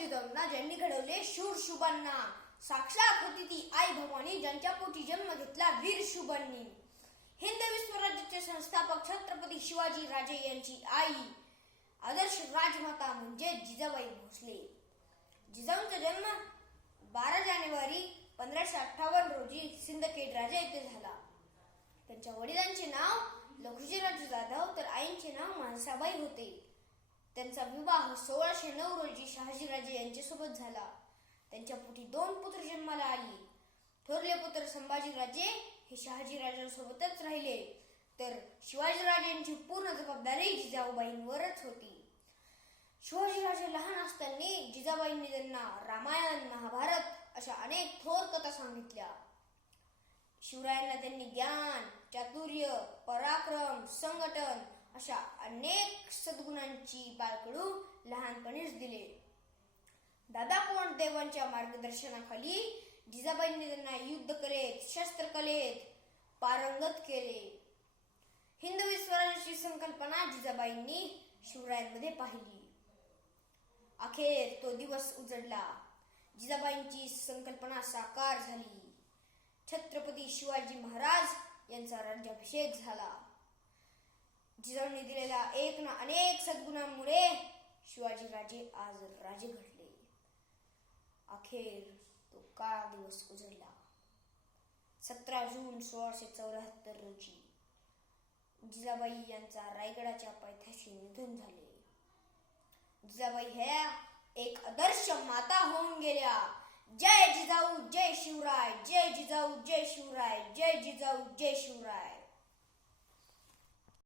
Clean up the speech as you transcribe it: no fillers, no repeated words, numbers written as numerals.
जिजाऊंना ज्यांनी घडवले शूर शुबांना, साक्षात होती ती आई भवानी ज्यांच्या पोटी जन्म घेतला वीर शुबांनी. हिंदवी स्वराज्याचे संस्थापक छत्रपती शिवाजी राजे यांची आई आदर्श राजमाता म्हणजे जिजाबाई भोसले. जिजाऊंचा जन्म 12 जानेवारी 1558 रोजी सिंदखेड राजा येथे झाला. त्यांच्या वडिलांचे नाव लखुजीराजे जाधव तर आईंचे नाव मानसाबाई होते. त्यांचा विवाह 1609 रोजी शहाजीराजे यांच्यासोबत झाला. त्यांच्या पोटी 2 पुत्र जन्माला आली. थोरले पुत्र संभाजीराजे हे शहाजीराजांसोबतच राहिले, तर शिवाजीराजांची पूर्ण जबाबदारी जिजाऊबाईंवरच होती. शिवाजीराजे लहान असताना जिजाबाईंनी त्यांना रामायण, महाभारत अशा अनेक थोर कथा सांगितल्या. शिवरायांना त्यांनी ज्ञान, चातुर्य, पराक्रम, संघटन अशा अनेक सद्गुणांची बाळकडू लहानपणीच दिले. दादा कोंडदेवांच्या मार्गदर्शनाखाली जिजाबाईंनी त्यांना युद्धकलेत, शस्त्रकलेत पारंगत केले. हिंदवी स्वराज्याची संकल्पना जिजाबाईंनी शिवरायांमध्ये पाहिली. अखेर तो दिवस उजडला. जिजाबाईंची संकल्पना साकार झाली. छत्रपती शिवाजी महाराज यांचा राज्याभिषेक झाला. जिजाऊंनी दिलेल्या एक ना अनेक सद्गुणांमुळे शिवाजीराजे आज राजे घडले. अखेर तो काळा दिवस उजडला. 17 जून 1674 रोजी जिजाबाई यांचा रायगडाच्या पायथ्याशी निधन झाले. जिजाबाई ह्या एक आदर्श माता होऊन गेल्या. जय जिजाऊ जय शिवराय, जय जिजाऊ जय शिवराय, जय जिजाऊ जय शिवराय.